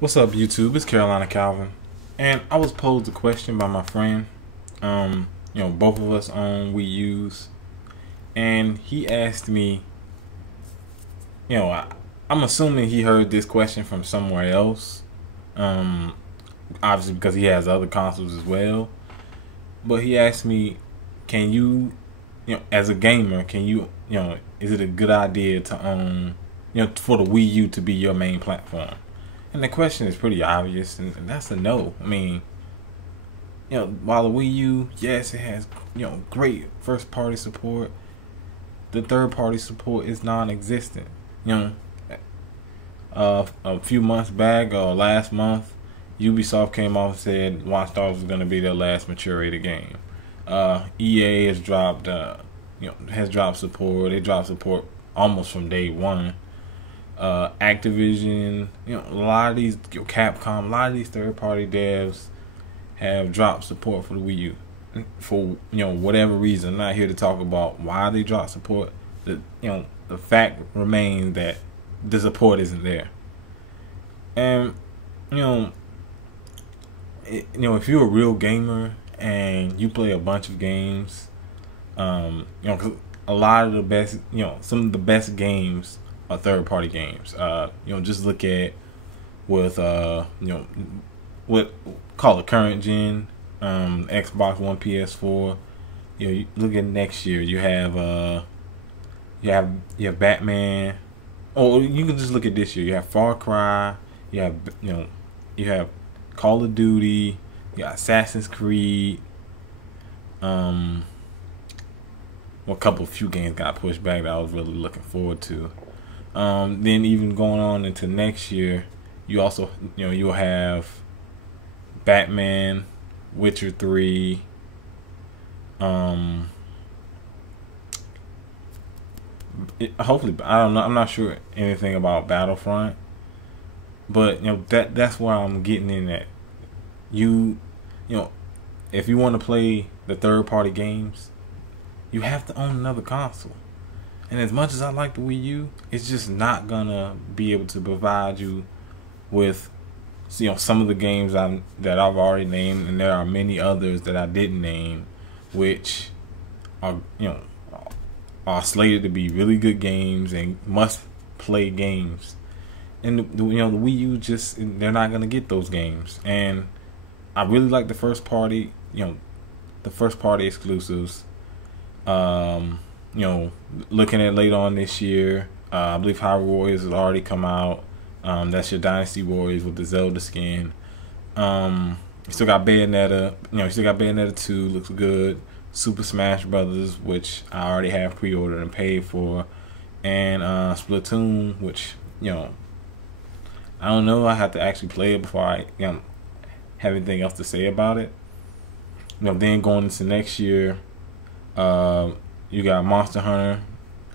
What's up, YouTube? It's Carolina Calvin, and I was posed a question by my friend. Both of us own Wii U's, and he asked me. I'm assuming he heard this question from somewhere else. Obviously because he has other consoles as well. But he asked me, "Can you, as a gamer, is it a good idea to own, for the Wii U to be your main platform?" And the question is pretty obvious, and that's a no. I mean, while the Wii U, yes, it has, great first party support, the third party support is non-existent. A few months back, or last month, Ubisoft came off and said Watch Dogs was going to be their last mature rated game. EA has dropped support. They dropped support almost from day one. Activision, a lot of these, Capcom, a lot of these third-party devs have dropped support for the Wii U for whatever reason. I'm not here to talk about why they dropped support. The fact remains that the support isn't there. And if you're a real gamer and you play a bunch of games, 'cause a lot of the best, some of the best games are third-party games. Just look at with what call it current gen, Xbox One, PS4. You look at next year. You have Batman. Or you can just look at this year. You have Far Cry. You have Call of Duty. You got Assassin's Creed. A few games got pushed back that I was really looking forward to. Then even going on into next year, you also you'll have Batman, Witcher 3, hopefully, I don't know, I'm not sure anything about Battlefront, but that's where I'm getting in at. If you want to play the third party games, you have to own another console. And as much as I like the Wii U, it's just not gonna be able to provide you with, some of the games that I've already named, and there are many others that I didn't name, which are are slated to be really good games and must play games. And the Wii U they're not gonna get those games. And I really like the first party exclusives. Looking at later on this year, I believe Hyrule Warriors has already come out. That's your Dynasty Warriors with the Zelda skin. You still got Bayonetta. You still got Bayonetta 2, looks good. Super Smash Brothers, which I already have pre-ordered and paid for, and Splatoon, which I don't know. I have to actually play it before I have anything else to say about it. Then going into next year, you got Monster Hunter.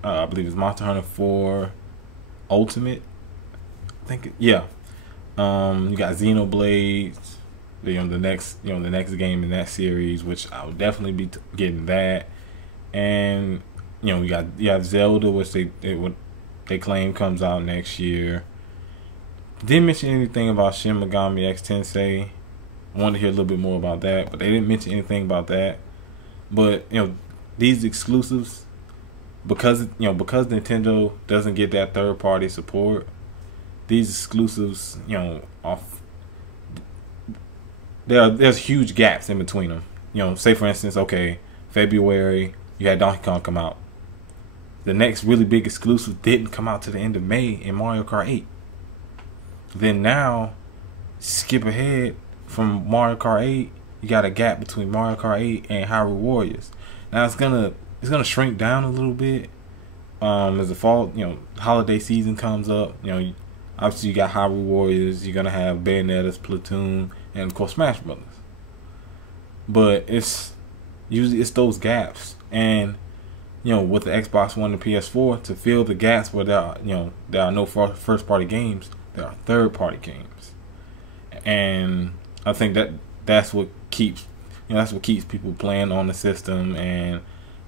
I believe it's Monster Hunter 4 Ultimate. You got Xenoblade. The next game in that series, which I would definitely be getting that. And you have Zelda, which they claim comes out next year. Didn't mention anything about Shin Megami X Tensei. I wanted to hear a little bit more about that, but they didn't mention anything about that. But these exclusives, because Nintendo doesn't get that third party support, these exclusives, there's huge gaps in between them. Say for instance, February you had Donkey Kong come out. The next really big exclusive didn't come out to the end of May in Mario Kart 8. Then now, skip ahead from Mario Kart 8, you got a gap between Mario Kart 8 and Hyrule Warriors. Now it's gonna shrink down a little bit as the fall holiday season comes up. Obviously you got Hyrule Warriors, you're gonna have Bayonetta, Splatoon, and of course Smash Brothers. But it's usually those gaps, and with the Xbox One and PS4, to fill the gaps where there are no first party games, there are third party games, and I think that's what keeps people playing on the system and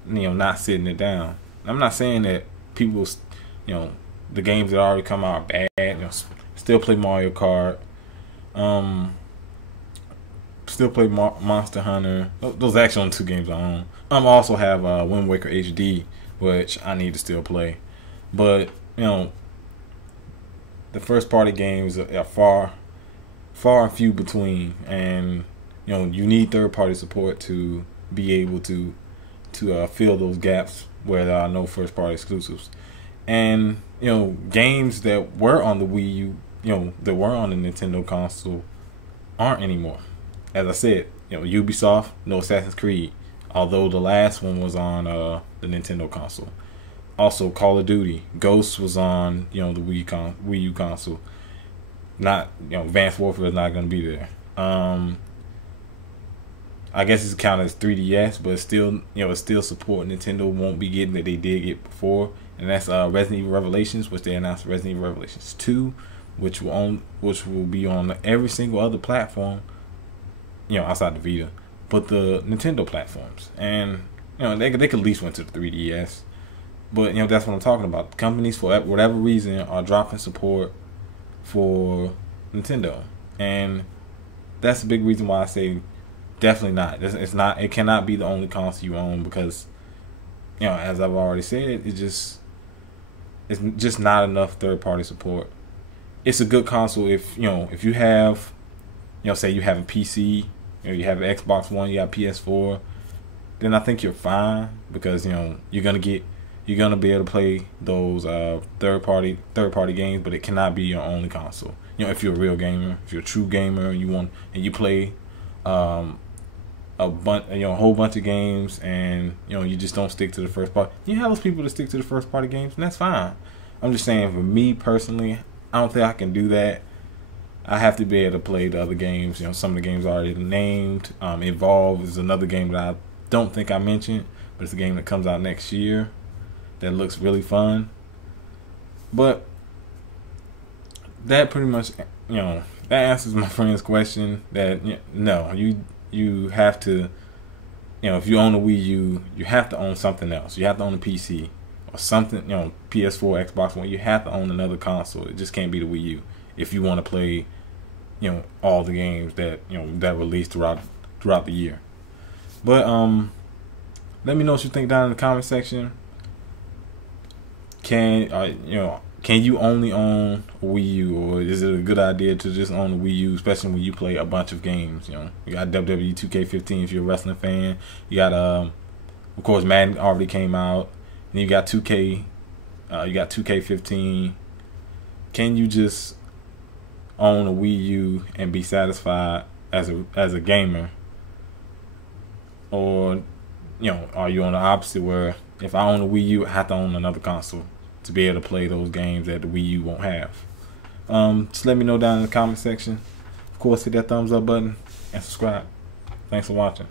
not sitting it down. I'm not saying that people the games that already come out are bad. Still play Mario Kart. Um, Still play Monster Hunter. Those are actually only 2 games I own. Also have Wind Waker HD, which I need to still play. But the first party games are far and few between, and you need third party support to be able to fill those gaps where there are no first party exclusives. And games that were on the Wii U, that were on the Nintendo console aren't anymore. As I said, Ubisoft, no Assassin's Creed, although the last one was on the Nintendo console. Also, Call of Duty, Ghost was on the Wii U console. Not Advanced Warfare is not going to be there. I guess it's counted as 3DS, but it's still support Nintendo won't be getting that they did get before, and that's Resident Evil Revelations, which they announced Resident Evil Revelations 2, which will be on every single other platform, outside the Vita, but the Nintendo platforms. And they could at least went to the 3DS, but that's what I'm talking about. Companies, for whatever reason, are dropping support for Nintendo, and that's a big reason why I say definitely not. It's not. It cannot be the only console you own, because as I've already said, it's just not enough third party support. It's a good console if you have say you have a PC, you have an Xbox One, you have PS4, then I think you're fine, because you're gonna be able to play those third party games, but it cannot be your only console. If you're a real gamer, if you're a true gamer, and you play a whole bunch of games, and you just don't stick to the first party. You have those people that stick to the first party games, and that's fine. I'm just saying, for me personally, I don't think I can do that. I have to be able to play the other games. Some of the games already named. Evolve is another game that I don't think I mentioned, but it's a game that comes out next year that looks really fun. But that pretty much, that answers my friend's question. That no, you have to, if you own a Wii U, you have to own something else. You have to own a PC or something. PS4, Xbox One. You have to own another console. It just can't be the Wii U if you want to play, all the games that that released throughout the year. But let me know what you think down in the comment section. Can you only own a Wii U, or is it a good idea to just own a Wii U, especially when you play a bunch of games? You got WWE 2K15 if you're a wrestling fan. You got of course Madden already came out, and you got 2K. You got 2K15. Can you just own a Wii U and be satisfied as a gamer, or are you on the opposite, where if I own a Wii U, I have to own another console to be able to play those games that the Wii U won't have? Just let me know down in the comment section. Of course, hit that thumbs up button and subscribe. Thanks for watching.